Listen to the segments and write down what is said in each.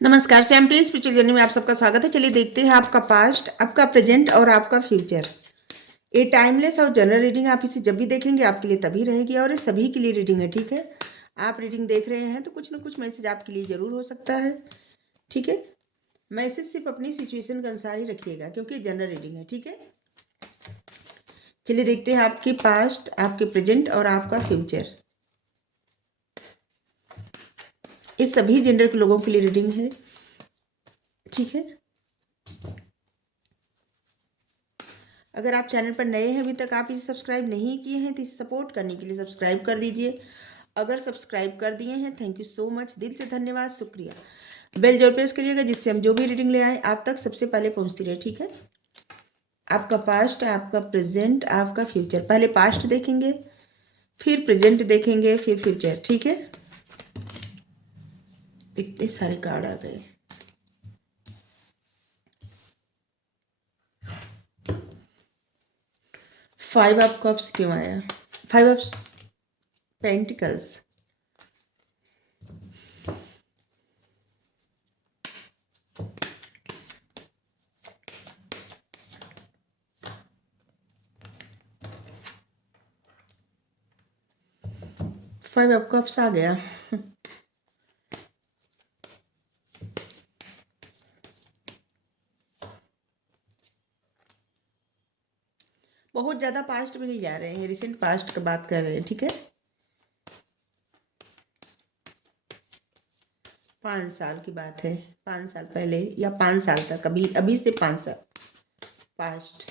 नमस्कार, Sam spiritual journey में आप सबका स्वागत है। चलिए देखते हैं आपका पास्ट, आपका प्रेजेंट और आपका फ्यूचर। ये टाइमलेस और जनरल रीडिंग, आप इसे जब भी देखेंगे आपके लिए तभी रहेगी और ये सभी के लिए रीडिंग है। ठीक है, आप रीडिंग देख रहे हैं तो कुछ ना कुछ मैसेज आपके लिए ज़रूर हो सकता है। ठीक है, मैसेज सिर्फ अपनी सिचुएशन के अनुसार ही रखिएगा क्योंकि जनरल रीडिंग है। ठीक है, चलिए देखते हैं आपके पास्ट, आपके प्रेजेंट और आपका फ्यूचर। ये सभी जेंडर के लोगों के लिए रीडिंग है। ठीक है, अगर आप चैनल पर नए हैं, अभी तक आप इसे सब्सक्राइब नहीं किए हैं तो इसे सपोर्ट करने के लिए सब्सक्राइब कर दीजिए। अगर सब्सक्राइब कर दिए हैं, थैंक यू सो मच, दिल से धन्यवाद, शुक्रिया। बेल जरूर प्रेस करिएगा जिससे हम जो भी रीडिंग ले आए आप तक सबसे पहले पहुंचती रहे। ठीक है, आपका पास्ट, आपका प्रेजेंट, आपका फ्यूचर। पहले पास्ट देखेंगे, फिर प्रेजेंट देखेंगे, फिर फ्यूचर। ठीक है, इतने सारे कार्ड आ गए। फाइव ऑफ कप्स क्यों आया? Five of pentacles, five of cups आ गया। बहुत ज़्यादा पास्ट में नहीं जा रहे हैं, रिसेंट पास्ट की बात कर रहे हैं। ठीक है, 5 साल की बात है, 5 साल पहले या 5 साल तक, अभी अभी से 5 साल पास्ट।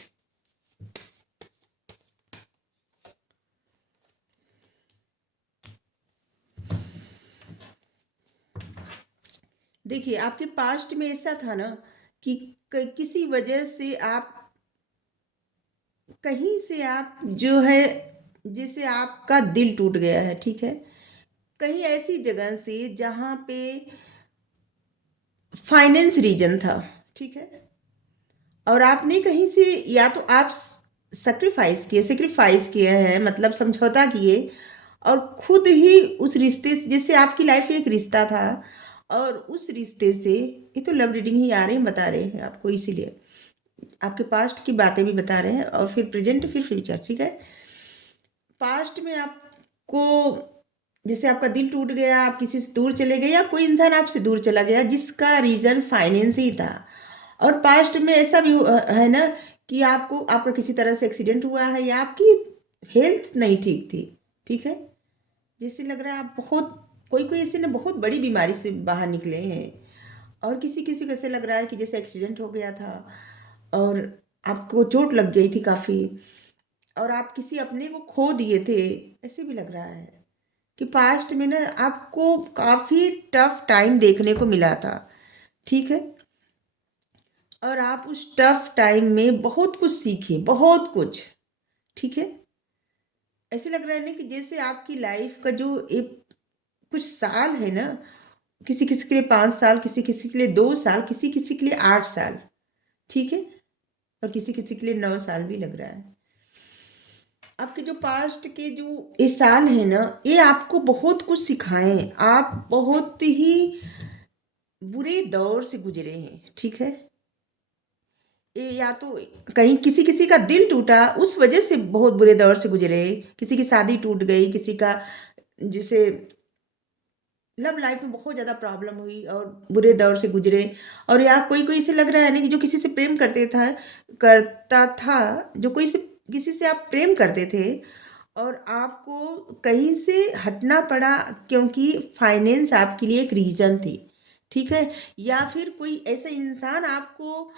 देखिए, आपके पास्ट में ऐसा था ना कि किसी वजह से आप कहीं से आप जो है, जिसे आपका दिल टूट गया है। ठीक है, कहीं ऐसी जगह से जहाँ पे फाइनेंस रीजन था। ठीक है, और आपने कहीं से या तो आप सेक्रीफाइस किए हैं, मतलब समझौता किए और खुद ही उस रिश्ते से, जैसे आपकी लाइफ में एक रिश्ता था और उस रिश्ते से, ये तो लव रीडिंग ही आ रही है, बता रहे हैं आपको, इसीलिए आपके पास्ट की बातें भी बता रहे हैं और फिर प्रेजेंट, फिर फ्यूचर। ठीक है, पास्ट में आपको जैसे आपका दिल टूट गया, आप किसी से दूर चले गए या कोई इंसान आपसे दूर चला गया जिसका रीजन फाइनेंस ही था। और पास्ट में ऐसा भी है ना कि आपका किसी तरह से एक्सीडेंट हुआ है या आपकी हेल्थ नहीं ठीक थी। ठीक है, जैसे लग रहा है आप बहुत, कोई कोई ऐसे ना बहुत बड़ी बीमारी से बाहर निकले हैं और किसी किसी को ऐसे लग रहा है कि जैसे एक्सीडेंट हो गया था और आपको चोट लग गई थी काफ़ी और आप किसी अपने को खो दिए थे, ऐसे भी लग रहा है कि पास्ट में ना आपको काफ़ी टफ टाइम देखने को मिला था। ठीक है, और आप उस टफ टाइम में बहुत कुछ सीखे, बहुत कुछ। ठीक है, ऐसे लग रहा है ना कि जैसे आपकी लाइफ का जो एक कुछ साल है ना, किसी किसी के लिए 5 साल, किसी किसी के लिए 2 साल, किसी किसी के लिए 8 साल। ठीक है, और किसी किसी के लिए 9 साल भी लग रहा है। आपके जो पास्ट के जो ये साल है ना, ये आपको बहुत कुछ सिखाएं। आप बहुत ही बुरे दौर से गुजरे हैं। ठीक है, ये या तो कहीं किसी किसी का दिल टूटा, उस वजह से बहुत बुरे दौर से गुजरे, किसी की शादी टूट गई, किसी का जिसे लव लाइफ में बहुत ज़्यादा प्रॉब्लम हुई और बुरे दौर से गुजरे। और या कोई कोई इसे लग रहा है ना कि जो किसी से प्रेम करता था, जो कोई से किसी से आप प्रेम करते थे और आपको कहीं से हटना पड़ा क्योंकि फाइनेंस आपके लिए एक रीज़न थी। ठीक है, या फिर कोई ऐसा इंसान आपको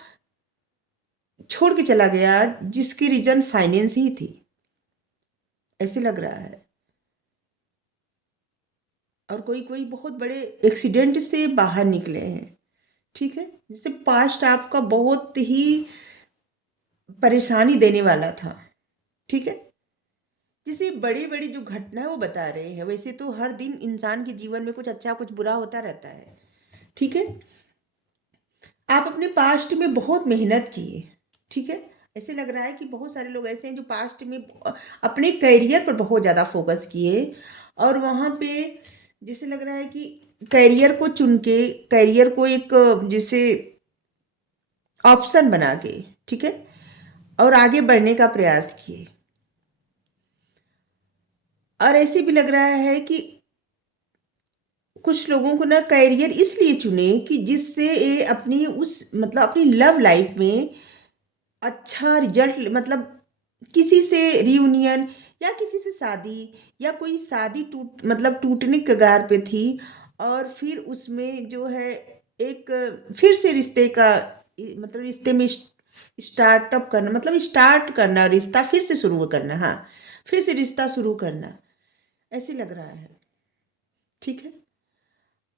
छोड़ के चला गया जिसकी रीज़न फाइनेंस ही थी, ऐसे लग रहा है। और कोई कोई बहुत बड़े एक्सीडेंट से बाहर निकले हैं। ठीक है, जैसे पास्ट आपका बहुत ही परेशानी देने वाला था। ठीक है, जैसे बड़ी बड़ी जो घटना है वो बता रहे हैं, वैसे तो हर दिन इंसान के जीवन में कुछ अच्छा कुछ बुरा होता रहता है। ठीक है, आप अपने पास्ट में बहुत मेहनत किए। ठीक है, ऐसे लग रहा है कि बहुत सारे लोग ऐसे हैं जो पास्ट में अपने करियर पर बहुत ज़्यादा फोकस किए और वहाँ पे जैसे लग रहा है कि करियर को चुन के, करियर को एक जैसे ऑप्शन बना के, ठीक है, और आगे बढ़ने का प्रयास किए। और ऐसे भी लग रहा है कि कुछ लोगों को ना करियर इसलिए चुने कि जिससे ये अपनी उस मतलब अपनी लव लाइफ में अच्छा रिजल्ट, मतलब किसी से रियूनियन या किसी से शादी, या कोई शादी टूटने के कगार पे थी, और फिर उसमें जो है एक फिर से रिश्ते का मतलब रिश्ते में स्टार्टअप करना, मतलब स्टार्ट करना, रिश्ता फिर से शुरू करना, हाँ, फिर से रिश्ता शुरू करना, ऐसे लग रहा है। ठीक है,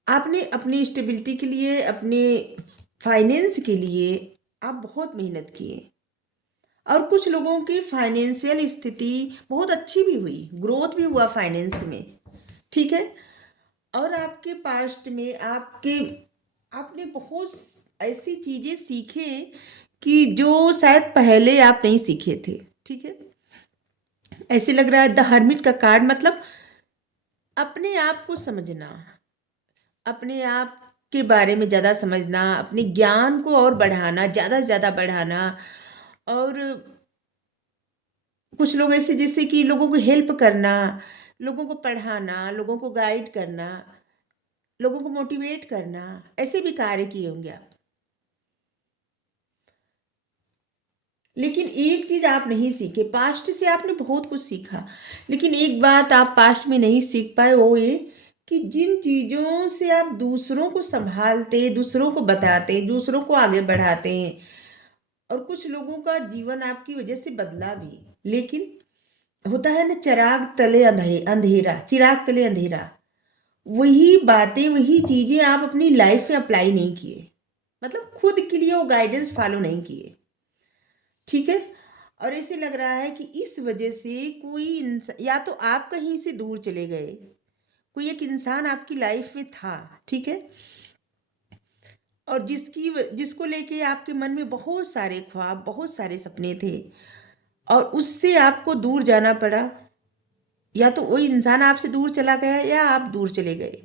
आपने अपनी स्टेबिलिटी के लिए, अपने फाइनेंस के लिए आप बहुत मेहनत किए, और कुछ लोगों की फाइनेंशियल स्थिति बहुत अच्छी भी हुई, ग्रोथ भी हुआ फाइनेंस में, ठीक है। और आपके पास्ट में आपने बहुत ऐसी चीज़ें सीखे कि जो शायद पहले आप नहीं सीखे थे, ठीक है। ऐसे लग रहा है द हर्मिट का कार्ड, मतलब अपने आप को समझना, अपने आप के बारे में ज़्यादा समझना, अपने ज्ञान को और बढ़ाना, ज़्यादा से ज़्यादा बढ़ाना। और कुछ लोग ऐसे जैसे कि लोगों को हेल्प करना, लोगों को पढ़ाना, लोगों को गाइड करना, लोगों को मोटिवेट करना, ऐसे भी कार्य किए होंगे आप। लेकिन एक चीज़ आप नहीं सीखे, पास्ट से आपने बहुत कुछ सीखा, लेकिन एक बात आप पास्ट में नहीं सीख पाए, वो ये कि जिन चीज़ों से आप दूसरों को संभालते, दूसरों को बताते, दूसरों को आगे बढ़ाते हैं, और कुछ लोगों का जीवन आपकी वजह से बदला भी, लेकिन होता है ना, चिराग तले अंधेरा, वही बातें, वही चीज़ें आप अपनी लाइफ में अप्लाई नहीं किए, मतलब खुद के लिए वो गाइडेंस फॉलो नहीं किए, ठीक है। और ऐसे लग रहा है कि इस वजह से कोई इंसान, या तो आप कहीं से दूर चले गए, कोई एक इंसान आपकी लाइफ में था, ठीक है, और जिसको लेके आपके मन में बहुत सारे ख्वाब, बहुत सारे सपने थे, और उससे आपको दूर जाना पड़ा, या तो वही इंसान आपसे दूर चला गया या आप दूर चले गए।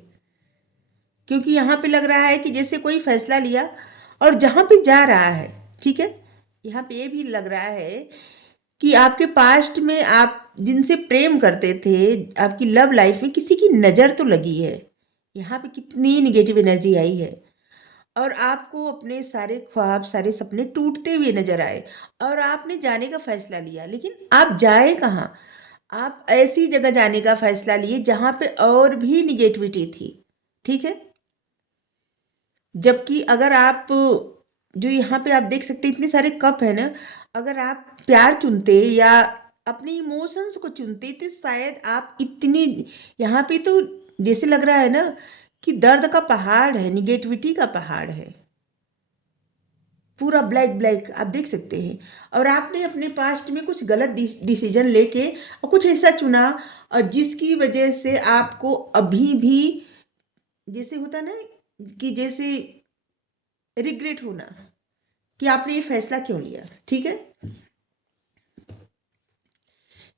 क्योंकि यहाँ पे लग रहा है कि जैसे कोई फैसला लिया और जहाँ पे जा रहा है, ठीक है, यहाँ पे ये भी लग रहा है कि आपके पास्ट में आप जिनसे प्रेम करते थे, आपकी लव लाइफ में किसी की नज़र तो लगी है, यहाँ पे कितनी निगेटिव एनर्जी आई है, और आपको अपने सारे ख्वाब, सारे सपने टूटते हुए नजर आए, और आपने जाने का फैसला लिया, लेकिन आप जाए कहाँ? आप ऐसी जगह जाने का फैसला लिए जहाँ पे और भी निगेटिविटी थी, ठीक है। जबकि अगर आप, जो यहाँ पे आप देख सकते हैं इतने सारे कप है ना, अगर आप प्यार चुनते या अपने इमोशंस को चुनते तो शायद आप इतनी, यहाँ पे तो जैसे लग रहा है ना कि दर्द का पहाड़ है, निगेटिविटी का पहाड़ है, पूरा ब्लैक ब्लैक आप देख सकते हैं। और आपने अपने पास्ट में कुछ गलत डिसीजन लेके और कुछ ऐसा चुना, और जिसकी वजह से आपको अभी भी, जैसे होता ना कि जैसे रिग्रेट होना कि आपने ये फैसला क्यों लिया, ठीक है।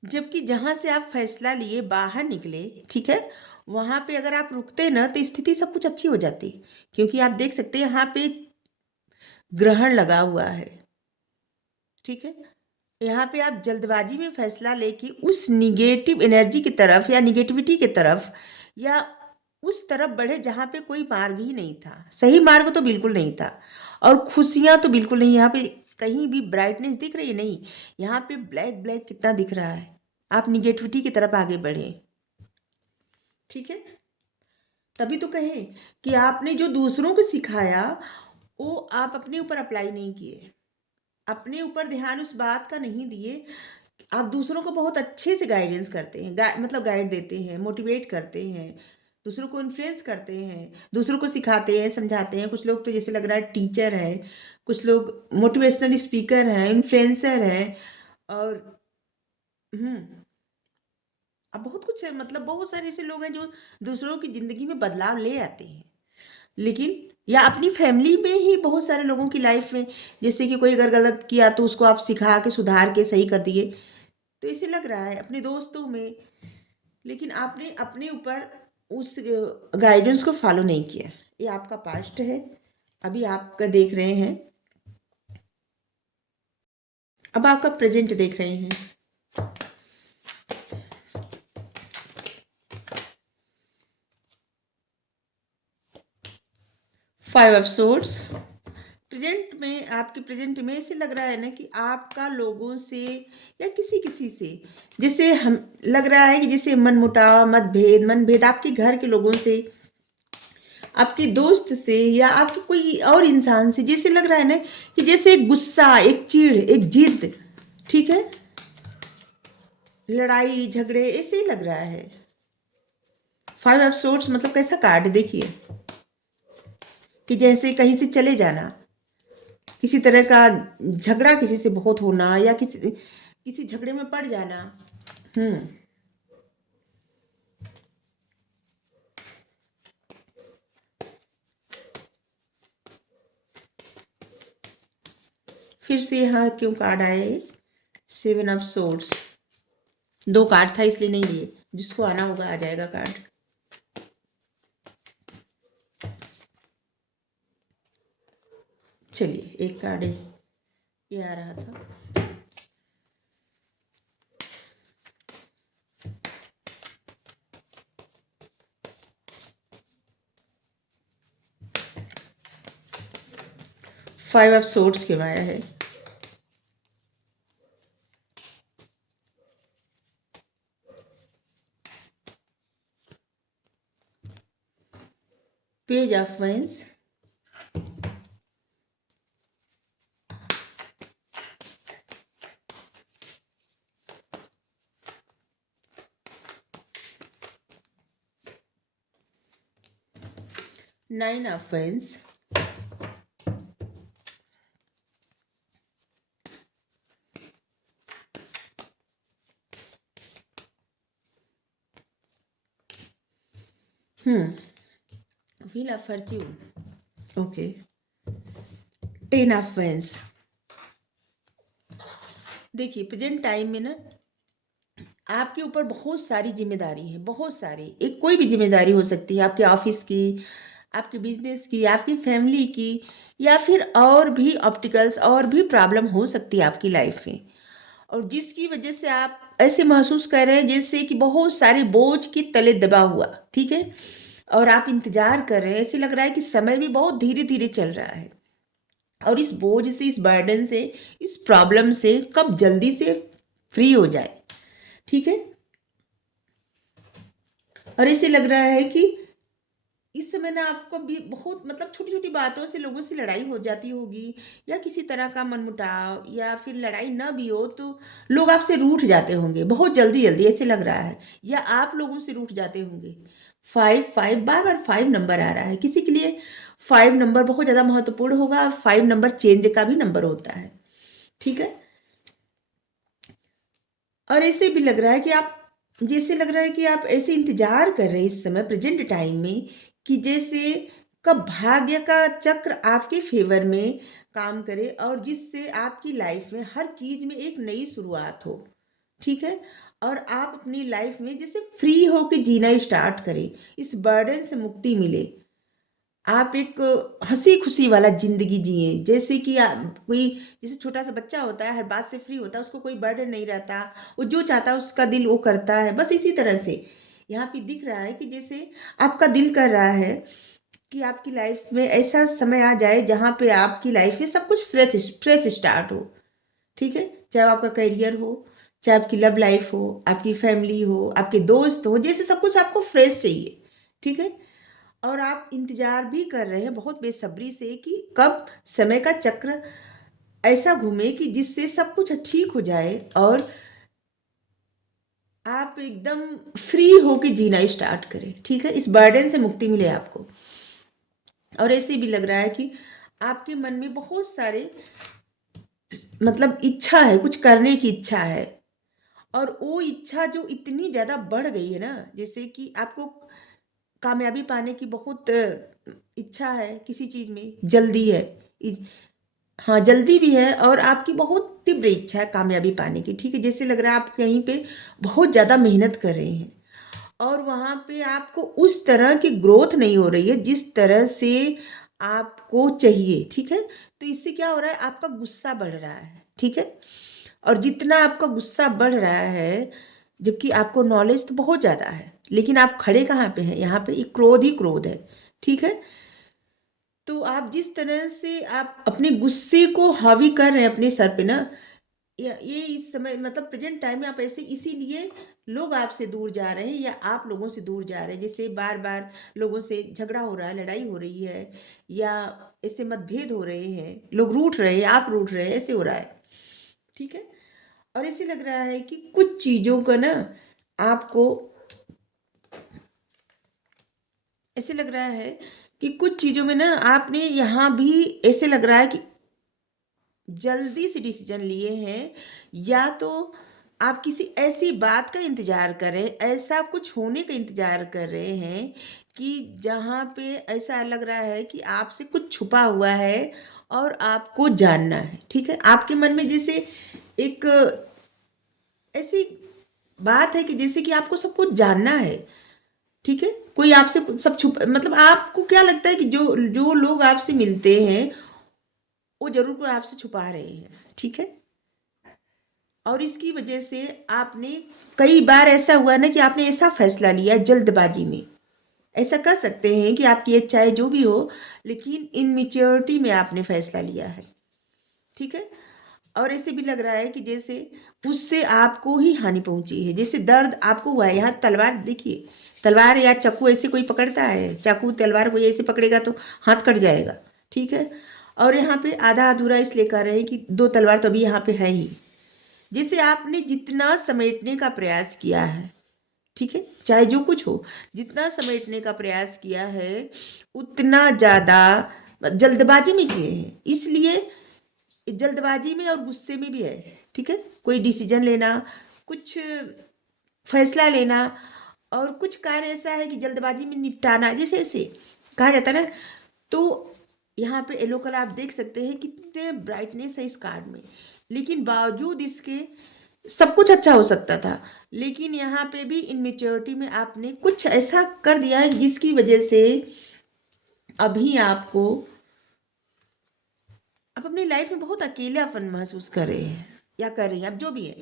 जबकि जहाँ से आप फैसला लिए बाहर निकले, ठीक है, वहाँ पे अगर आप रुकते ना तो स्थिति सब कुछ अच्छी हो जाती, क्योंकि आप देख सकते हैं यहाँ पे ग्रहण लगा हुआ है, ठीक है। यहाँ पे आप जल्दबाजी में फैसला लेके उस निगेटिव एनर्जी की तरफ या निगेटिविटी की तरफ, या उस तरफ बढ़े जहाँ पे कोई मार्ग ही नहीं था, सही मार्ग तो बिल्कुल नहीं था, और खुशियाँ तो बिल्कुल नहीं, यहाँ पे कहीं भी ब्राइटनेस दिख रही है नहीं, यहाँ पे ब्लैक ब्लैक कितना दिख रहा है, आप निगेटिविटी की तरफ आगे बढ़े, ठीक है। तभी तो कहें कि आपने जो दूसरों को सिखाया वो आप अपने ऊपर अप्लाई नहीं किए, अपने ऊपर ध्यान उस बात का नहीं दिए। आप दूसरों को बहुत अच्छे से गाइडेंस करते हैं, मतलब गाइड देते हैं, मोटिवेट करते हैं, दूसरों को इन्फ्लुएंस करते हैं, दूसरों को सिखाते हैं, समझाते हैं। कुछ लोग तो जैसे लग रहा है टीचर है, कुछ लोग मोटिवेशनल स्पीकर हैं, इन्फ्लुएंसर हैं, और अब बहुत कुछ है, मतलब बहुत सारे ऐसे लोग हैं जो दूसरों की ज़िंदगी में बदलाव ले आते हैं। लेकिन या अपनी फैमिली में ही बहुत सारे लोगों की लाइफ में, जैसे कि कोई अगर गलत किया तो उसको आप सिखा के सुधार के सही कर दिए, तो इसे लग रहा है अपने दोस्तों में। लेकिन आपने अपने ऊपर उस गाइडेंस को फॉलो नहीं किया। ये आपका पास्ट है, अभी आपका देख रहे हैं, अब आपका प्रेजेंट देख रहे हैं। फाइव ऑफ सोर्ड्स, प्रेजेंट में, आपके प्रेजेंट में ऐसे लग रहा है ना कि आपका लोगों से या किसी किसी से, जैसे हम लग रहा है कि जैसे मनमुटाव, मनभेद आपके घर के लोगों से, आपके दोस्त से, या आपके कोई और इंसान से, जैसे लग रहा है ना कि जैसे एक गुस्सा, एक चिढ़, एक जिद, ठीक है, लड़ाई झगड़े, ऐसे ही लग रहा है। फाइव ऑफ सोर्ड्स मतलब कैसा कार्ड देखिए, कि जैसे कहीं से चले जाना, किसी तरह का झगड़ा किसी से बहुत होना, या किसी किसी झगड़े में पड़ जाना। हम्म फिर से यहाँ क्यों कार्ड आए? सेवन ऑफ सोर्ड्स, दो कार्ड था इसलिए नहीं लिए, जिसको आना होगा आ जाएगा कार्ड। चलिए एक कार्ड है, ये आ रहा था। फाइव ऑफ सोर्ड्स क्यों आया है? Page of wands, nine of wands, wheel of fortune, okay, ten of wands. देखिए प्रेजेंट टाइम में ना आपके ऊपर बहुत सारी जिम्मेदारी है, बहुत सारी, एक कोई भी जिम्मेदारी हो सकती है, आपके ऑफिस की, आपके बिजनेस की, आपकी फैमिली की, या फिर और भी ऑब्स्टिकल्स और भी प्रॉब्लम हो सकती है आपकी लाइफ में, और जिसकी वजह से आप ऐसे महसूस कर रहे हैं जैसे कि बहुत सारे बोझ की तले दबा हुआ, ठीक है, और आप इंतजार कर रहे हैं, ऐसे लग रहा है कि समय भी बहुत धीरे धीरे चल रहा है, और इस बोझ से, इस बर्डन से, इस प्रॉब्लम से कब जल्दी से फ्री हो जाए, ठीक है। और ऐसे लग रहा है कि इस समय ना आपको भी बहुत, मतलब छोटी छोटी बातों से लोगों से लड़ाई हो जाती होगी, या किसी तरह का मनमुटाव, या फिर लड़ाई न भी हो तो लोग आपसे रूठ जाते होंगे बहुत जल्दी जल्दी, ऐसे लग रहा है, या आप लोगों से रूठ जाते होंगे। फाइव फाइव, बार बार फाइव नंबर आ रहा है, किसी के लिए फाइव नंबर बहुत ज़्यादा महत्वपूर्ण होगा, फाइव नंबर चेंज का भी नंबर होता है, ठीक है। और ऐसे भी लग रहा है कि आप, जैसे लग रहा है कि आप ऐसे इंतजार कर रहे हैं इस समय प्रेजेंट टाइम में, कि जैसे कब भाग्य का चक्र आपके फेवर में काम करे, और जिससे आपकी लाइफ में हर चीज में एक नई शुरुआत हो, ठीक है, और आप अपनी लाइफ में जैसे फ्री हो के जीना स्टार्ट करें, इस बर्डन से मुक्ति मिले, आप एक हंसी खुशी वाला जिंदगी जिए, जैसे कि कोई, जैसे छोटा सा बच्चा होता है, हर बात से फ्री होता है, उसको कोई बर्डन नहीं रहता, वो जो चाहता है उसका दिल वो करता है, बस इसी तरह से यहाँ पे दिख रहा है कि जैसे आपका दिल कर रहा है कि आपकी लाइफ में ऐसा समय आ जाए जहाँ पे आपकी लाइफ में सब कुछ फ्रेश फ्रेश स्टार्ट हो, ठीक है, चाहे वो आपका करियर हो, चाहे आपकी लव लाइफ हो, आपकी फैमिली हो, आपके दोस्त हो, जैसे सब कुछ आपको फ्रेश चाहिए, ठीक है। और आप इंतजार भी कर रहे हैं बहुत बेसब्री से कि कब समय का चक्र ऐसा घूमे कि जिससे सब कुछ ठीक हो जाए, और आप एकदम फ्री होके जीना स्टार्ट करें, ठीक है, इस बर्डन से मुक्ति मिले आपको। और ऐसे भी लग रहा है कि आपके मन में बहुत सारे, मतलब इच्छा है, कुछ करने की इच्छा है, और वो इच्छा जो इतनी ज़्यादा बढ़ गई है ना, जैसे कि आपको कामयाबी पाने की बहुत इच्छा है, किसी चीज़ में जल्दी है, इ- हाँ जल्दी भी है, और आपकी बहुत तीव्र इच्छा है कामयाबी पाने की, ठीक है, जैसे लग रहा है आप कहीं पे बहुत ज़्यादा मेहनत कर रहे हैं, और वहाँ पे आपको उस तरह की ग्रोथ नहीं हो रही है जिस तरह से आपको चाहिए, ठीक है। तो इससे क्या हो रहा है, आपका गुस्सा बढ़ रहा है, ठीक है। और जितना आपका गुस्सा बढ़ रहा है, जबकि आपको नॉलेज तो बहुत ज़्यादा है, लेकिन आप खड़े कहाँ पे हैं, यहाँ पे एक क्रोध ही क्रोध है, ठीक है। तो आप जिस तरह से आप अपने गुस्से को हावी कर रहे हैं अपने सर पे ना, ये इस समय मतलब प्रेजेंट टाइम में आप ऐसे, इसीलिए लोग आपसे दूर जा रहे हैं या आप लोगों से दूर जा रहे हैं। जैसे बार बार लोगों से झगड़ा हो रहा है, लड़ाई हो रही है, या ऐसे मतभेद हो रहे हैं, लोग रूठ रहे हैं, आप रूठ रहे हैं, ऐसे हो रहा है, ठीक है। और ऐसे लग रहा है कि कुछ चीज़ों का ना आपको, ऐसे लग रहा है कि कुछ चीज़ों में ना आपने यहाँ भी ऐसे लग रहा है कि जल्दी से डिसीजन लिए हैं, या तो आप किसी ऐसी बात का इंतज़ार कर रहे हैं, ऐसा कुछ होने का इंतज़ार कर रहे हैं कि जहाँ पे ऐसा लग रहा है कि आपसे कुछ छुपा हुआ है और आपको जानना है, ठीक है। आपके मन में जैसे एक ऐसी बात है कि जैसे कि आपको सब कुछ जानना है, ठीक है। कोई आपसे सब छुप, मतलब आपको क्या लगता है कि जो जो लोग आपसे मिलते हैं वो ज़रूर कोई आपसे छुपा रहे हैं, ठीक है। और इसकी वजह से आपने, कई बार ऐसा हुआ ना कि आपने ऐसा फैसला लिया जल्दबाजी में, ऐसा कर सकते हैं कि आपकी इच्छाएं जो भी हो, लेकिन इनमेच्योरिटी में आपने फैसला लिया है, ठीक है। और ऐसे भी लग रहा है कि जैसे उससे आपको ही हानि पहुंची है, जैसे दर्द आपको हुआ है। यहाँ तलवार देखिए, तलवार या चाकू ऐसे कोई पकड़ता है, चाकू तलवार कोई ऐसे पकड़ेगा तो हाथ कट जाएगा, ठीक है। और यहाँ पे आधा अधूरा इसलिए कर रहे हैं कि दो तलवार तो अभी यहाँ पे है ही। जिसे आपने जितना समेटने का प्रयास किया है, ठीक है, चाहे जो कुछ हो, जितना समेटने का प्रयास किया है उतना ज़्यादा जल्दबाजी में किए हैं, इसलिए जल्दबाजी में और गुस्से में भी है, ठीक है। कोई डिसीजन लेना, कुछ फैसला लेना, और कुछ कार्य ऐसा है कि जल्दबाजी में निपटाना, जैसे ऐसे कहा जाता है ना। तो यहाँ पे येलो कलर आप देख सकते हैं कितने ब्राइटनेस है इस कार्ड में, लेकिन बावजूद इसके सब कुछ अच्छा हो सकता था, लेकिन यहाँ पे भी इनमेच्योरिटी में आपने कुछ ऐसा कर दिया है जिसकी वजह से अभी आपको, आप अपनी लाइफ में बहुत अकेलापन महसूस कर रहे हैं या कर रही हैं, अब जो भी है।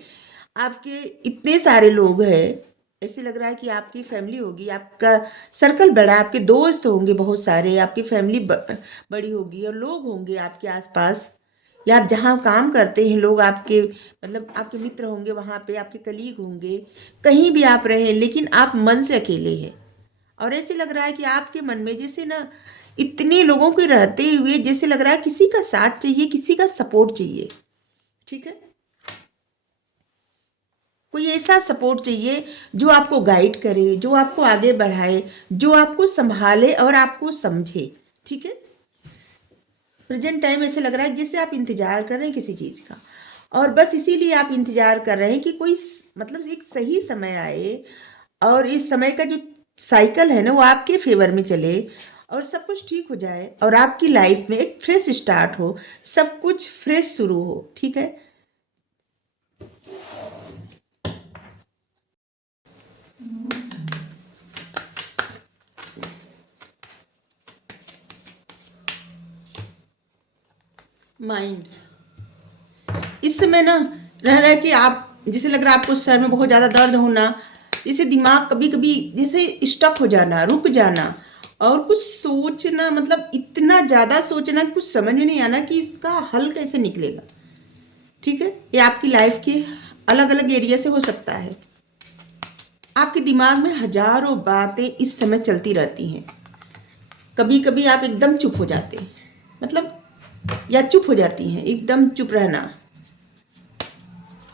आपके इतने सारे लोग हैं, ऐसे लग रहा है कि आपकी फैमिली होगी, आपका सर्कल बड़ा है, आपके दोस्त होंगे बहुत सारे, आपकी फैमिली बड़ी होगी और लोग होंगे आपके आसपास, या आप जहाँ काम करते हैं लोग आपके, मतलब आपके मित्र होंगे वहाँ पे, आपके कलीग होंगे, कहीं भी आप रहे, लेकिन आप मन से अकेले हैं। और ऐसे लग रहा है कि आपके मन में जैसे ना इतने लोगों के रहते हुए जैसे लग रहा है किसी का साथ चाहिए, किसी का सपोर्ट चाहिए, ठीक है। कोई ऐसा सपोर्ट चाहिए जो आपको गाइड करे, जो आपको आगे बढ़ाए, जो आपको संभाले और आपको समझे, ठीक है। प्रेजेंट टाइम ऐसे लग रहा है जैसे आप इंतजार कर रहे हैं किसी चीज़ का, और बस इसीलिए आप इंतजार कर रहे हैं कि कोई मतलब एक सही समय आए, और इस समय का जो साइकिल है ना वो आपके फेवर में चले, और सब कुछ ठीक हो जाए, और आपकी लाइफ में एक फ्रेश स्टार्ट हो, सब कुछ फ्रेश शुरू हो, ठीक है। माइंड इस समय ना रह रहा है कि आप, जैसे लग रहा है आपको सर में बहुत ज़्यादा दर्द होना, जैसे दिमाग कभी कभी जैसे स्टक हो जाना, रुक जाना, और कुछ सोचना, मतलब इतना ज़्यादा सोचना कि कुछ समझ में नहीं आना कि इसका हल कैसे निकलेगा, ठीक है। ये आपकी लाइफ के अलग अलग एरिया से हो सकता है। आपके दिमाग में हजारों बातें इस समय चलती रहती हैं, कभी कभी आप एकदम चुप हो जाते हैं, मतलब या चुप हो जाती हैं, एकदम चुप रहना।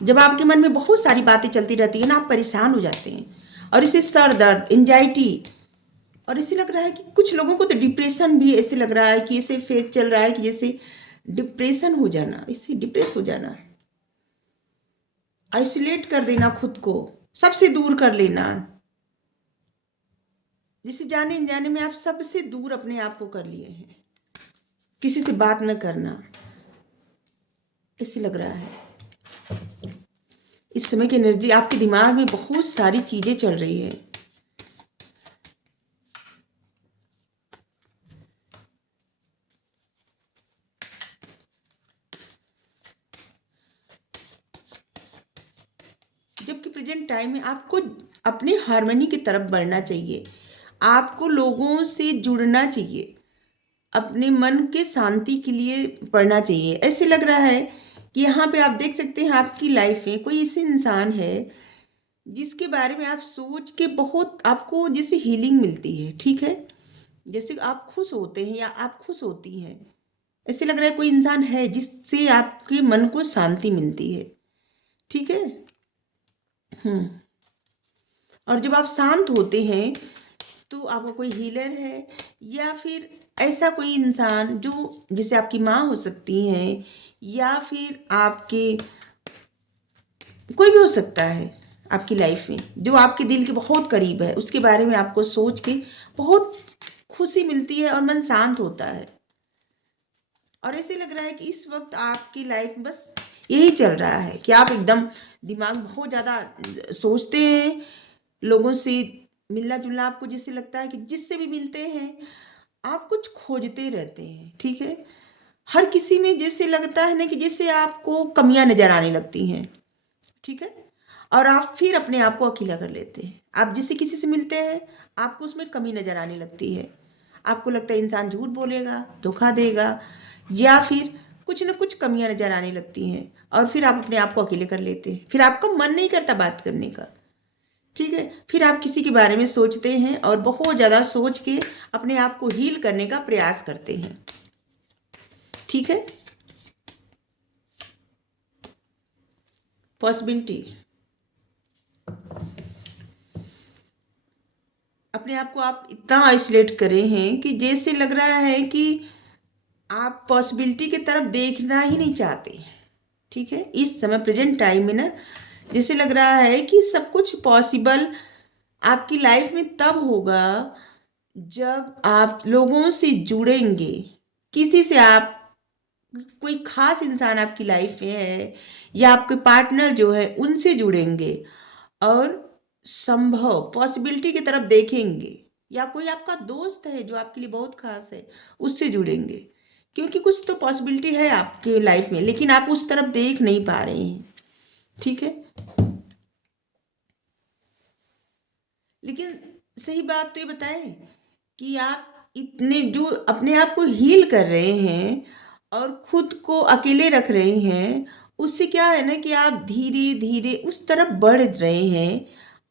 जब आपके मन में बहुत सारी बातें चलती रहती है ना, आप परेशान हो जाते हैं, और इसे सर दर्द, एंजाइटी, और इसे लग रहा है कि कुछ लोगों को तो डिप्रेशन भी ऐसे लग रहा है कि ऐसे फेज चल रहा है कि जैसे डिप्रेशन हो जाना, इससे डिप्रेस हो जाना, आइसोलेट कर देना खुद को, सबसे दूर कर लेना, जिसे जाने अनजाने में आप सबसे दूर अपने आप को कर लिए हैं, किसी से बात न करना, ऐसे लग रहा है। इस समय की एनर्जी आपके दिमाग में बहुत सारी चीज़ें चल रही है, जबकि प्रेजेंट टाइम में आपको अपने हार्मनी की तरफ बढ़ना चाहिए, आपको लोगों से जुड़ना चाहिए, अपने मन के शांति के लिए पढ़ना चाहिए। ऐसे लग रहा है कि यहाँ पे आप देख सकते हैं आपकी लाइफ में कोई ऐसे इंसान है जिसके बारे में आप सोच के बहुत आपको जैसे हीलिंग मिलती है, ठीक है, जैसे आप खुश होते हैं या आप खुश होती हैं। ऐसे लग रहा है कोई इंसान है जिससे आपके मन को शांति मिलती है, ठीक है। हम्म। और जब आप शांत होते हैं तो आपका कोई हीलर है या फिर ऐसा कोई इंसान जो जैसे आपकी माँ हो सकती हैं या फिर आपके कोई भी हो सकता है आपकी लाइफ में जो आपके दिल के बहुत करीब है, उसके बारे में आपको सोच के बहुत खुशी मिलती है और मन शांत होता है। और ऐसे लग रहा है कि इस वक्त आपकी लाइफ में बस यही चल रहा है कि आप एकदम दिमाग बहुत ज़्यादा सोचते हैं, लोगों से मिलना जुलना आपको जैसे लगता है कि जिससे भी मिलते हैं आप कुछ खोजते रहते हैं, ठीक है। हर किसी में जैसे लगता है ना कि जैसे आपको कमियां नजर आने लगती हैं, ठीक है। और आप फिर अपने आप को अकेला कर लेते हैं। आप जिससे किसी से मिलते हैं आपको उसमें कमी नजर आने लगती है, आपको लगता है इंसान झूठ बोलेगा, धोखा देगा या फिर कुछ ना कुछ कमियां नजर आने लगती हैं और फिर आप अपने आप को अकेले कर लेते हैं। फिर आपका मन नहीं करता बात करने का, ठीक है। फिर आप किसी के बारे में सोचते हैं और बहुत ज़्यादा सोच के अपने आप को हील करने का प्रयास करते हैं, ठीक है। पॉसिबिलिटी, अपने आप को आप इतना आइसोलेट करे हैं कि जैसे लग रहा है कि आप पॉसिबिलिटी की तरफ देखना ही नहीं चाहते, ठीक है। इस समय प्रेजेंट टाइम में ना जैसे लग रहा है कि सब कुछ पॉसिबल आपकी लाइफ में तब होगा जब आप लोगों से जुड़ेंगे, किसी से आप कोई खास इंसान आपकी लाइफ में है या आपके पार्टनर जो है उनसे जुड़ेंगे और संभव पॉसिबिलिटी की तरफ देखेंगे या कोई आपका दोस्त है जो आपके लिए बहुत खास है उससे जुड़ेंगे, क्योंकि कुछ तो पॉसिबिलिटी है आपके लाइफ में लेकिन आप उस तरफ देख नहीं पा रहे हैं, ठीक है। लेकिन सही बात तो ये बताएं कि आप इतने जो अपने आप को हील कर रहे हैं और खुद को अकेले रख रहे हैं, उससे क्या है ना कि आप धीरे धीरे उस तरफ बढ़ रहे हैं,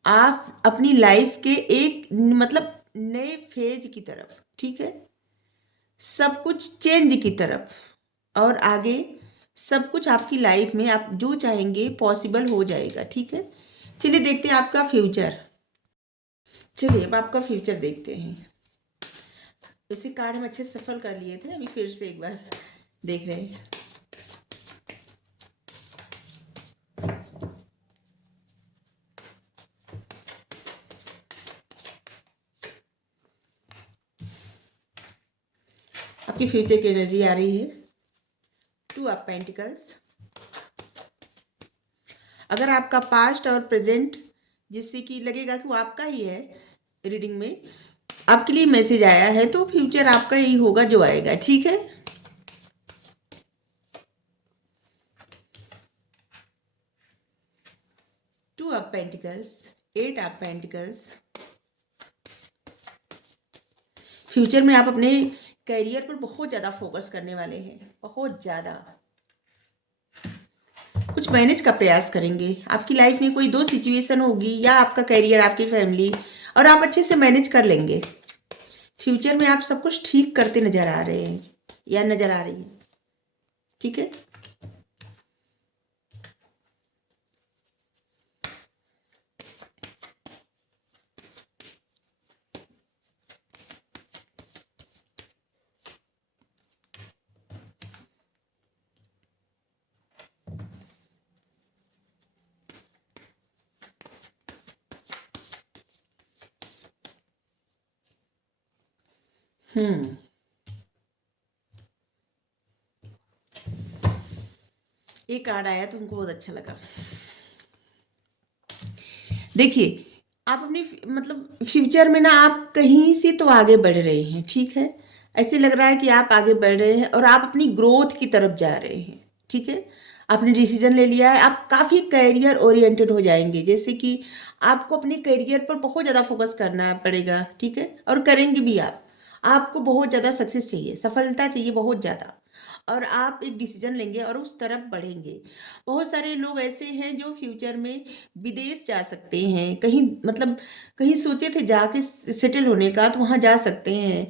आप अपनी लाइफ के एक मतलब नए फेज की तरफ, ठीक है, सब कुछ चेंज की तरफ। और आगे सब कुछ आपकी लाइफ में आप जो चाहेंगे पॉसिबल हो जाएगा, ठीक है। चलिए देखते हैं आपका फ्यूचर। चलिए अब आपका फ्यूचर देखते हैं। वैसे कार्ड हम अच्छे सफल कर लिए थे, अभी फिर से एक बार देख रहे हैं। आपकी फ्यूचर की एनर्जी आ रही है 2 ऑफ पेंटिकल्स। अगर आपका पास्ट और प्रेजेंट जिससे कि लगेगा कि वो आपका ही है, रीडिंग में आपके लिए मैसेज आया है तो फ्यूचर आपका ही होगा जो आएगा, ठीक है। Two of pentacles, 8 of pentacles. Future में आप अपने करियर पर बहुत ज़्यादा फोकस करने वाले हैं, बहुत ज़्यादा कुछ मैनेज का प्रयास करेंगे। आपकी लाइफ में कोई 2 सिचुएशन होगी, या आपका करियर, आपकी फैमिली, और आप अच्छे से मैनेज कर लेंगे। फ्यूचर में आप सब कुछ ठीक करते नजर आ रहे हैं या नजर आ रही है, ठीक है। हम्म। ये कार्ड आया तो उनको बहुत अच्छा लगा। देखिए आप अपनी मतलब फ्यूचर में ना आप कहीं से तो आगे बढ़ रहे हैं, ठीक है। ऐसे लग रहा है कि आप आगे बढ़ रहे हैं और आप अपनी ग्रोथ की तरफ जा रहे हैं, ठीक है। आपने डिसीजन ले लिया है, आप काफ़ी करियर ओरिएंटेड हो जाएंगे, जैसे कि आपको अपने करियर पर बहुत ज़्यादा फोकस करना पड़ेगा, ठीक है, और करेंगे भी आप। आपको बहुत ज़्यादा सक्सेस चाहिए, सफलता चाहिए बहुत ज़्यादा, और आप एक डिसीजन लेंगे और उस तरफ बढ़ेंगे। बहुत सारे लोग ऐसे हैं जो फ्यूचर में विदेश जा सकते हैं, कहीं मतलब कहीं सोचे थे जाके सेटल होने का, तो वहाँ जा सकते हैं,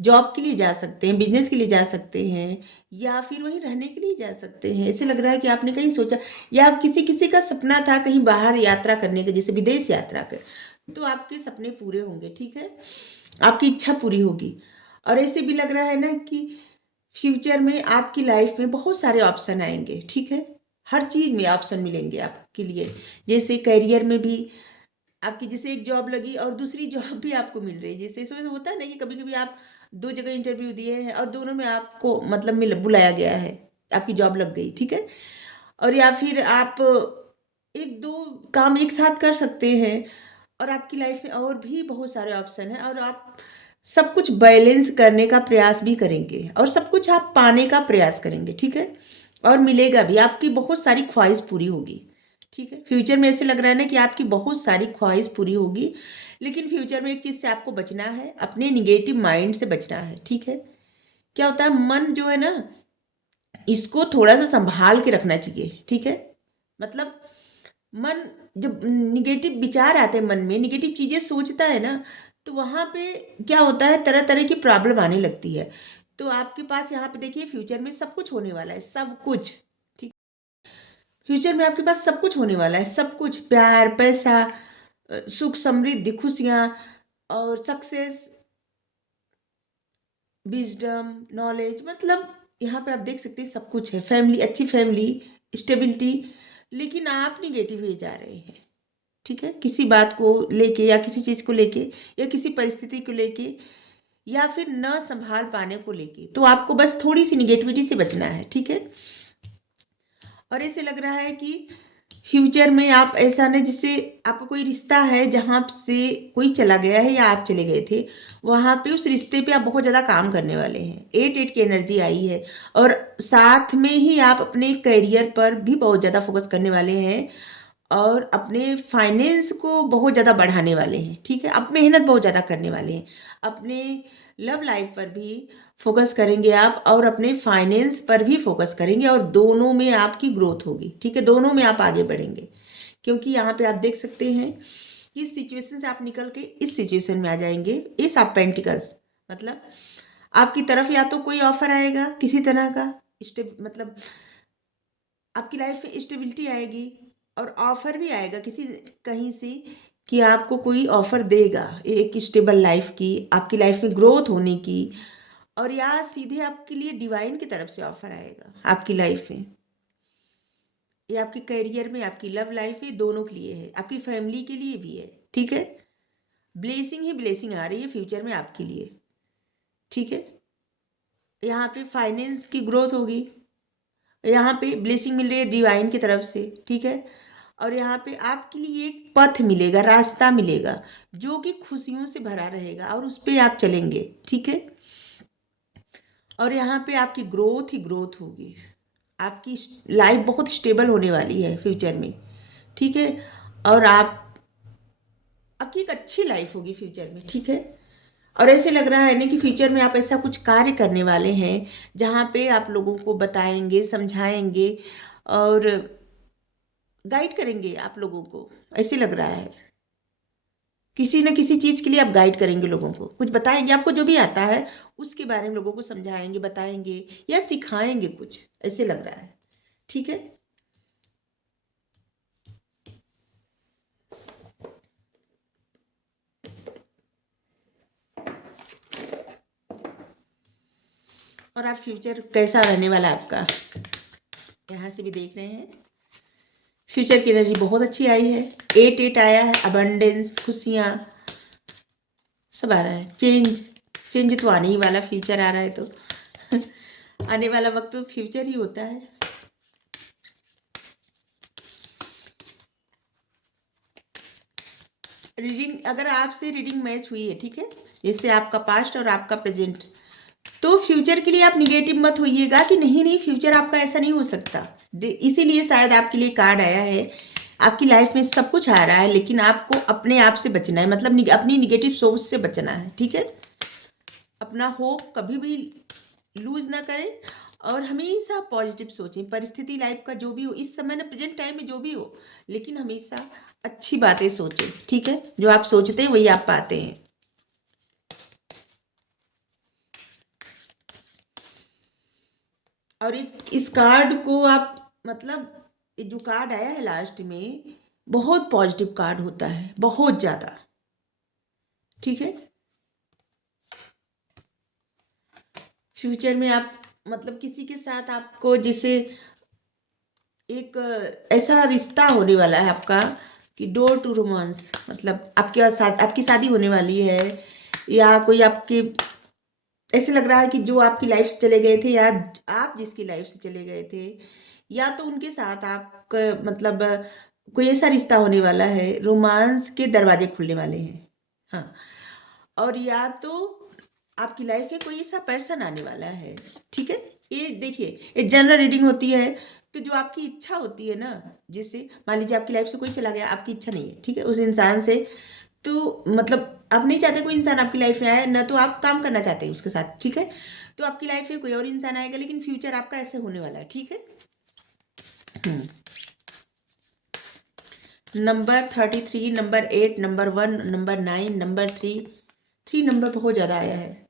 जॉब के लिए जा सकते हैं, बिजनेस के लिए जा सकते हैं, या फिर वहीं रहने के लिए जा सकते हैं। ऐसे लग रहा है कि आपने कहीं सोचा, या आप किसी किसी का सपना था कहीं बाहर यात्रा करने का, जैसे विदेश यात्रा कर, तो आपके सपने पूरे होंगे, ठीक है, आपकी इच्छा पूरी होगी। और ऐसे भी लग रहा है ना कि फ्यूचर में आपकी लाइफ में बहुत सारे ऑप्शन आएंगे, ठीक है, हर चीज़ में ऑप्शन मिलेंगे आपके लिए। जैसे करियर में भी आपकी जैसे एक जॉब लगी और दूसरी जॉब भी आपको मिल रही है, जैसे इसमें होता है ना कि कभी कभी आप दो जगह इंटरव्यू दिए हैं और दोनों में आपको मतलब मिल बुलाया गया है, आपकी जॉब लग गई, ठीक है, और या फिर आप एक दो काम एक साथ कर सकते हैं, और आपकी लाइफ में और भी बहुत सारे ऑप्शन हैं, और आप सब कुछ बैलेंस करने का प्रयास भी करेंगे, और सब कुछ आप पाने का प्रयास करेंगे, ठीक है, और मिलेगा भी, आपकी बहुत सारी ख्वाहिश पूरी होगी, ठीक है। फ्यूचर में ऐसे लग रहा है ना कि आपकी बहुत सारी ख्वाहिश पूरी होगी, लेकिन फ्यूचर में एक चीज़ से आपको बचना है, अपने निगेटिव माइंड से बचना है, ठीक है। क्या होता है, मन जो है ना, इसको थोड़ा सा संभाल के रखना चाहिए, ठीक है, मतलब मन जब निगेटिव विचार आते हैं मन में, निगेटिव चीज़ें सोचता है ना, तो वहाँ पे क्या होता है, तरह तरह की प्रॉब्लम आने लगती है। तो आपके पास यहाँ पे देखिए फ्यूचर में सब कुछ होने वाला है, सब कुछ, ठीक, फ्यूचर में आपके पास सब कुछ होने वाला है, सब कुछ, प्यार, पैसा, सुख, समृद्धि, खुशियाँ, और सक्सेस, विजडम, नॉलेज, मतलब यहाँ पे आप देख सकते हैं सब कुछ है, फैमिली, अच्छी फैमिली, स्टेबिलिटी। लेकिन आप निगेटिव ही जा रहे हैं, ठीक है, किसी बात को लेके या किसी चीज़ को लेके या किसी परिस्थिति को लेके या फिर न संभाल पाने को लेके, तो आपको बस थोड़ी सी निगेटिविटी से बचना है, ठीक है। और ऐसे लग रहा है कि फ्यूचर में आप ऐसा ना, जिससे आपका कोई रिश्ता है जहाँ से कोई चला गया है या आप चले गए थे, वहाँ पे उस रिश्ते पे आप बहुत ज़्यादा काम करने वाले हैं, 8 की एनर्जी आई है, और साथ में ही आप अपने करियर पर भी बहुत ज़्यादा फोकस करने वाले हैं, और अपने फाइनेंस को बहुत ज़्यादा बढ़ाने वाले हैं, ठीक है, आप मेहनत बहुत ज़्यादा करने वाले हैं, अपने लव लाइफ पर भी फोकस करेंगे आप, और अपने फाइनेंस पर भी फोकस करेंगे, और दोनों में आपकी ग्रोथ होगी, ठीक है, दोनों में आप आगे बढ़ेंगे। क्योंकि यहाँ पे आप देख सकते हैं कि इस सिचुएशन से आप निकल के इस सिचुएशन में आ जाएंगे, इस ऑफ पेंटिकल्स, मतलब आपकी तरफ या तो कोई ऑफर आएगा किसी तरह का, मतलब आपकी लाइफ में स्टेबिलिटी आएगी, और ऑफर भी आएगा किसी कहीं से, कि आपको कोई ऑफर देगा एक स्टेबल लाइफ की, आपकी लाइफ में ग्रोथ होने की, और या सीधे आपके लिए डिवाइन की तरफ से ऑफर आएगा आपकी लाइफ में, ये आपके करियर में, आपकी लव लाइफ में, दोनों के लिए है, आपकी फैमिली के लिए भी है, ठीक है, ब्लेसिंग ही ब्लेसिंग आ रही है फ्यूचर में आपके लिए, ठीक है। यहाँ पे फाइनेंस की ग्रोथ होगी, यहाँ पे ब्लेसिंग मिल रही है डिवाइन की तरफ से, ठीक है, और यहाँ पे आपके लिए एक पथ मिलेगा, रास्ता मिलेगा, जो कि खुशियों से भरा रहेगा, और उस पर आप चलेंगे, ठीक है, और यहाँ पे आपकी ग्रोथ ही ग्रोथ होगी, आपकी लाइफ बहुत स्टेबल होने वाली है फ्यूचर में, ठीक है, और आपकी एक अच्छी लाइफ होगी फ्यूचर में, ठीक है। और ऐसे लग रहा है ना कि फ्यूचर में आप ऐसा कुछ कार्य करने वाले हैं जहाँ पे आप लोगों को बताएंगे, समझाएंगे, और गाइड करेंगे आप लोगों को, ऐसे लग रहा है किसी न किसी चीज़ के लिए आप गाइड करेंगे, लोगों को कुछ बताएंगे, आपको जो भी आता है उसके बारे में लोगों को समझाएंगे, बताएंगे, या सिखाएंगे कुछ, ऐसे लग रहा है, ठीक है। और आप फ्यूचर कैसा रहने वाला है आपका, यहाँ से भी देख रहे हैं, फ्यूचर की एनर्जी बहुत अच्छी आई है, 8 आया है, अबंडेंस, खुशियाँ, सब आ रहा है, चेंज, चेंज तो आने ही वाला, फ्यूचर आ रहा है तो आने वाला वक्त तो फ्यूचर ही होता है। रीडिंग, अगर आपसे रीडिंग मैच हुई है, ठीक है, जैसे आपका पास्ट और आपका प्रेजेंट, तो फ्यूचर के लिए आप निगेटिव मत होइएगा कि नहीं नहीं फ्यूचर आपका ऐसा नहीं हो सकता। इसीलिए शायद आपके लिए कार्ड आया है। आपकी लाइफ में सब कुछ आ रहा है, लेकिन आपको अपने आप से बचना है, मतलब अपनी निगेटिव सोच से बचना है, ठीक है। अपना होप कभी भी लूज ना करें और हमेशा पॉजिटिव सोचें। परिस्थिति लाइफ का जो भी हो, इस समय ना प्रेजेंट टाइम में जो भी हो, लेकिन हमेशा अच्छी बातें सोचें, ठीक है। जो आप सोचते हैं वही आप पाते हैं। और इस कार्ड को आप मतलब ये जो कार्ड आया है लास्ट में, बहुत पॉजिटिव कार्ड होता है, बहुत ज़्यादा, ठीक है। फ्यूचर में आप मतलब किसी के साथ आपको जैसे एक ऐसा रिश्ता होने वाला है आपका कि डोर टू रोमांस, मतलब आपके साथ आपकी शादी होने वाली है, या कोई आपके ऐसे लग रहा है कि जो आपकी लाइफ से चले गए थे, या आप जिसकी लाइफ से चले गए थे, या तो उनके साथ आपका मतलब कोई ऐसा रिश्ता होने वाला है, रोमांस के दरवाजे खुलने वाले हैं। हाँ, और या तो आपकी लाइफ में कोई ऐसा पर्सन आने वाला है, ठीक है। ये देखिए, ये जनरल रीडिंग होती है, तो जो आपकी इच्छा होती है ना, जैसे मान लीजिए आपकी लाइफ से कोई चला गया, आपकी इच्छा नहीं है, ठीक है, उस इंसान से, तो मतलब आप नहीं चाहते कोई इंसान आपकी लाइफ में आए ना, तो आप काम करना चाहते हैं उसके साथ, ठीक है। तो आपकी लाइफ में कोई और इंसान आएगा, लेकिन फ्यूचर आपका ऐसे होने वाला है, ठीक है। Number 33, number 8, number 1, number 9, number 3 number बहुत ज़्यादा आया है।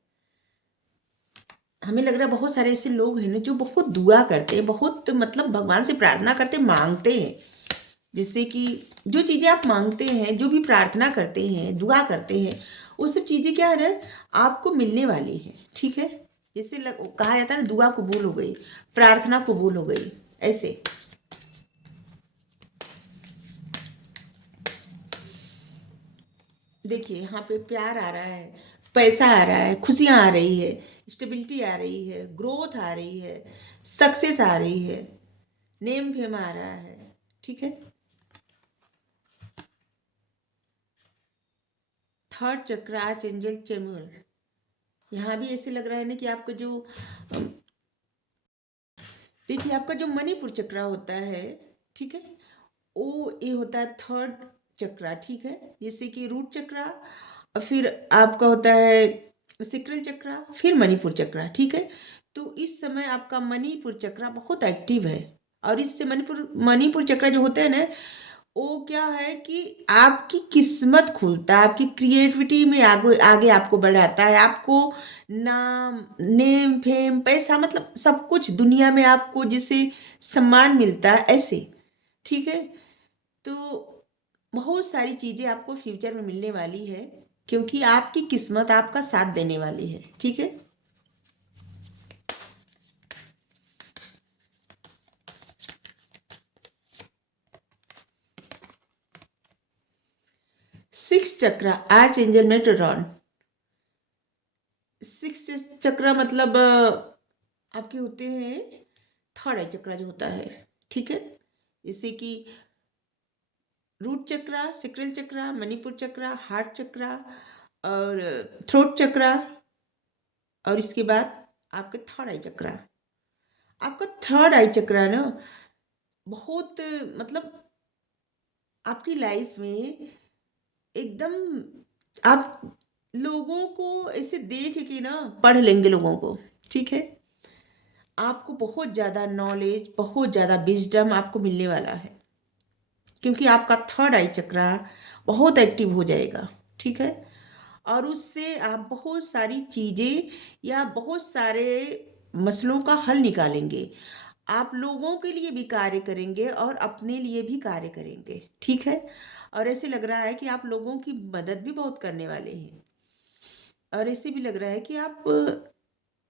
हमें लग रहा है बहुत सारे ऐसे लोग हैं ना जो बहुत दुआ करते हैं, बहुत मतलब भगवान से प्रार्थना करते, मांगते हैं, जिससे कि जो चीज़ें आप मांगते हैं, जो भी प्रार्थना करते हैं, दुआ करते हैं, वो सब चीज़ें क्या है ना, आपको मिलने वाली है, ठीक है। जैसे कहा जाता है ना, दुआ कबूल हो गई, प्रार्थना कबूल हो गई, ऐसे। देखिए यहाँ पे प्यार आ रहा है, पैसा आ रहा है, खुशियाँ आ रही है, स्टेबिलिटी आ रही है, ग्रोथ आ रही है, सक्सेस आ रही है, नेम फेम आ रहा है, ठीक है। थर्ड चक्र आर्चएंजल चैमुअल, यहाँ भी ऐसे लग रहा है ना कि आपका जो देखिए आपका जो मणिपुर चक्र होता है, ठीक है, वो ये होता है थर्ड चक्र, ठीक है। जैसे कि रूट चक्र, और फिर आपका होता है सिक्रल चक्र, फिर मणिपुर चक्र, ठीक है। तो इस समय आपका मणिपुर चक्र बहुत एक्टिव है, और इससे मणिपुर मणिपुर चक्र जो होता है ना, वो क्या है कि आपकी किस्मत खुलता है, आपकी क्रिएटिविटी में आगे आगे आपको बढ़ाता है, आपको नाम नेम फेम पैसा मतलब सब कुछ दुनिया में आपको जैसे सम्मान मिलता है, ऐसे, ठीक है। तो बहुत सारी चीज़ें आपको फ्यूचर में मिलने वाली है, क्योंकि आपकी किस्मत आपका साथ देने वाली है, ठीक है। सिक्स चक्र आर्च एंजल मेट्रोन, सिक्स चक्र मतलब आपके होते हैं थर्ड आई चक्र जो होता है, ठीक है। जैसे कि रूट चक्र, सिक्रल चक्र, मणिपुर चक्र, हार्ट चक्र, और थ्रोट चक्र, और इसके बाद आपके थर्ड आई चक्र। आपका थर्ड आई चक्र है ना, बहुत मतलब आपकी लाइफ में एकदम आप लोगों को ऐसे देख के ना पढ़ लेंगे लोगों को, ठीक है। आपको बहुत ज़्यादा नॉलेज, बहुत ज़्यादा विजडम आपको मिलने वाला है, क्योंकि आपका थर्ड आई चक्र बहुत एक्टिव हो जाएगा, ठीक है। और उससे आप बहुत सारी चीज़ें या बहुत सारे मसलों का हल निकालेंगे। आप लोगों के लिए भी कार्य करेंगे और अपने लिए भी कार्य करेंगे, ठीक है। और ऐसे लग रहा है कि आप लोगों की मदद भी बहुत करने वाले हैं, और ऐसे भी लग रहा है कि आप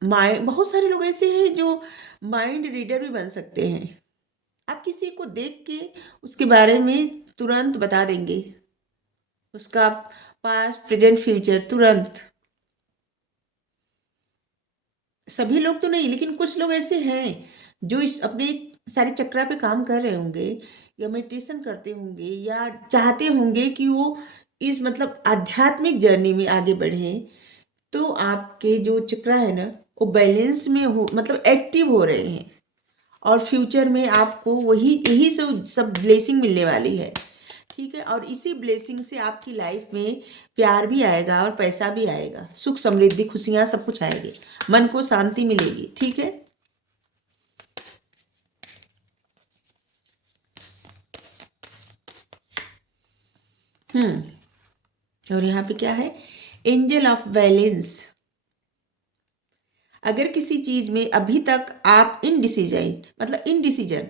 माइंड बहुत सारे लोग ऐसे हैं जो माइंड रीडर भी बन सकते हैं। आप किसी को देख के उसके बारे में तुरंत बता देंगे, उसका पास्ट प्रेजेंट फ्यूचर तुरंत। सभी लोग तो नहीं, लेकिन कुछ लोग ऐसे हैं जो इस अपने सारे चक्रा पे काम कर रहे होंगे, या मेडिटेशन करते होंगे, या चाहते होंगे कि वो इस मतलब आध्यात्मिक जर्नी में आगे बढ़ें। तो आपके जो चक्रा है ना, वो बैलेंस में हो, मतलब एक्टिव हो रहे हैं। और फ्यूचर में आपको वही यही सब ब्लेसिंग मिलने वाली है, ठीक है। और इसी ब्लेसिंग से आपकी लाइफ में प्यार भी आएगा और पैसा भी आएगा, सुख समृद्धि खुशियाँ सब कुछ आएगी, मन को शांति मिलेगी, ठीक है। और यहाँ पे क्या है, एंजल ऑफ बैलेंस। अगर किसी चीज में अभी तक आप इनडिसीजन, मतलब इनडिसीजन,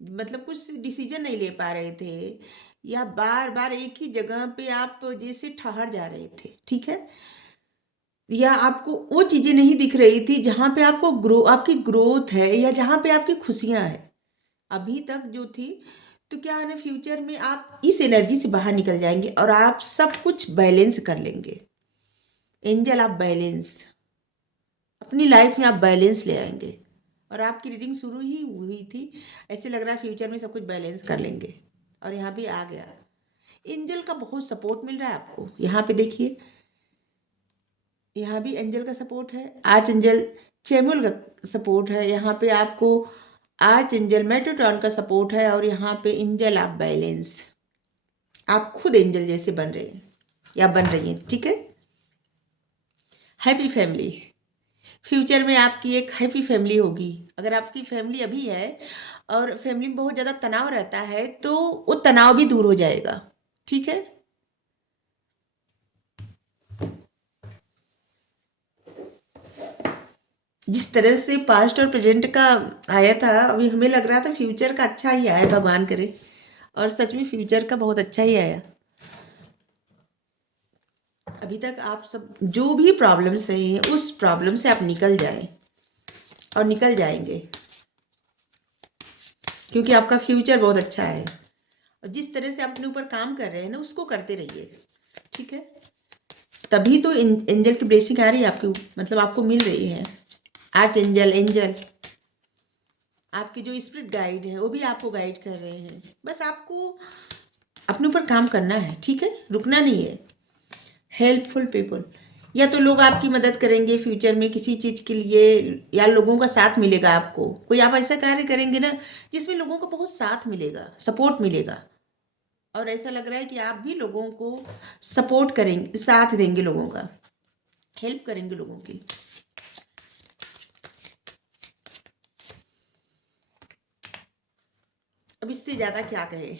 मतलब कुछ डिसीजन नहीं ले पा रहे थे, या बार बार एक ही जगह पे आप जैसे ठहर जा रहे थे, ठीक है, या आपको वो चीजें नहीं दिख रही थी जहाँ पे आपको आपकी ग्रोथ है, या जहाँ पे आपकी खुशियां हैं अभी तक जो थी, तो क्या है ना, फ्यूचर में आप इस एनर्जी से बाहर निकल जाएंगे और आप सब कुछ बैलेंस कर लेंगे। एंजल आप बैलेंस, अपनी लाइफ में आप बैलेंस ले आएंगे। और आपकी रीडिंग शुरू ही हुई थी, ऐसे लग रहा है फ्यूचर में सब कुछ बैलेंस कर लेंगे, और यहाँ भी आ गया। एंजल का बहुत सपोर्ट मिल रहा है आपको, यहाँ पे देखिए, यहाँ भी एंजल का सपोर्ट है, आर्च एंजल चैमुल का सपोर्ट है, यहाँ पे आपको आर्च एंजल मेट्रोट्रॉन का सपोर्ट है, और यहाँ पे एंजल आप बैलेंस, आप खुद एंजल जैसे बन रहे हैं या बन रही हैं, ठीक है। हैप्पी फैमिली, फ्यूचर में आपकी एक हैप्पी फैमिली होगी। अगर आपकी फैमिली अभी है और फैमिली में बहुत ज़्यादा तनाव रहता है, तो वो तनाव भी दूर हो जाएगा, ठीक है। जिस तरह से पास्ट और प्रेजेंट का आया था, अभी हमें लग रहा था फ्यूचर का अच्छा ही आया, भगवान करे, और सच में फ्यूचर का बहुत अच्छा ही आया। अभी तक आप सब जो भी प्रॉब्लम से हैं, उस प्रॉब्लम से आप निकल जाएं, और निकल जाएंगे, क्योंकि आपका फ्यूचर बहुत अच्छा है। और जिस तरह से आप अपने ऊपर काम कर रहे हैं ना, उसको करते रहिए, ठीक है। तभी तो एंजल की ब्लेसिंग आ रही है आपकी, मतलब आपको मिल रही है। आर्च एंजल, एंजल आपके जो स्पिरिट गाइड है वो भी आपको गाइड कर रहे हैं। बस आपको अपने ऊपर काम करना है, ठीक है, रुकना नहीं है। हेल्पफुल पीपल, या तो लोग आपकी मदद करेंगे फ्यूचर में किसी चीज़ के लिए, या लोगों का साथ मिलेगा आपको, कोई आप ऐसा कार्य करेंगे ना जिसमें लोगों का बहुत साथ मिलेगा, सपोर्ट मिलेगा, और ऐसा लग रहा है कि आप भी लोगों को सपोर्ट करेंगे, साथ देंगे लोगों का, हेल्प करेंगे लोगों की। अब इससे ज़्यादा क्या कहे।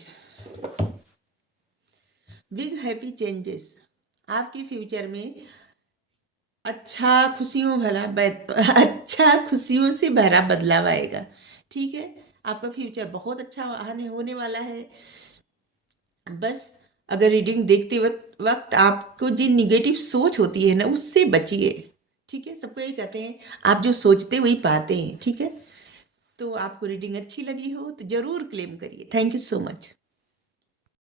बिग हैप्पी चेंजेस, आपके फ्यूचर में अच्छा खुशियों भरा अच्छा खुशियों से भरा बदलाव आएगा, ठीक है। आपका फ्यूचर बहुत अच्छा आने होने वाला है। बस अगर रीडिंग देखते वक्त आपको जो निगेटिव सोच होती है ना, उससे बचिए, ठीक है। सबको यही कहते हैं, आप जो सोचते हैं वही पाते हैं, ठीक है। तो आपको रीडिंग अच्छी लगी हो तो ज़रूर क्लेम करिए। Thank you so much.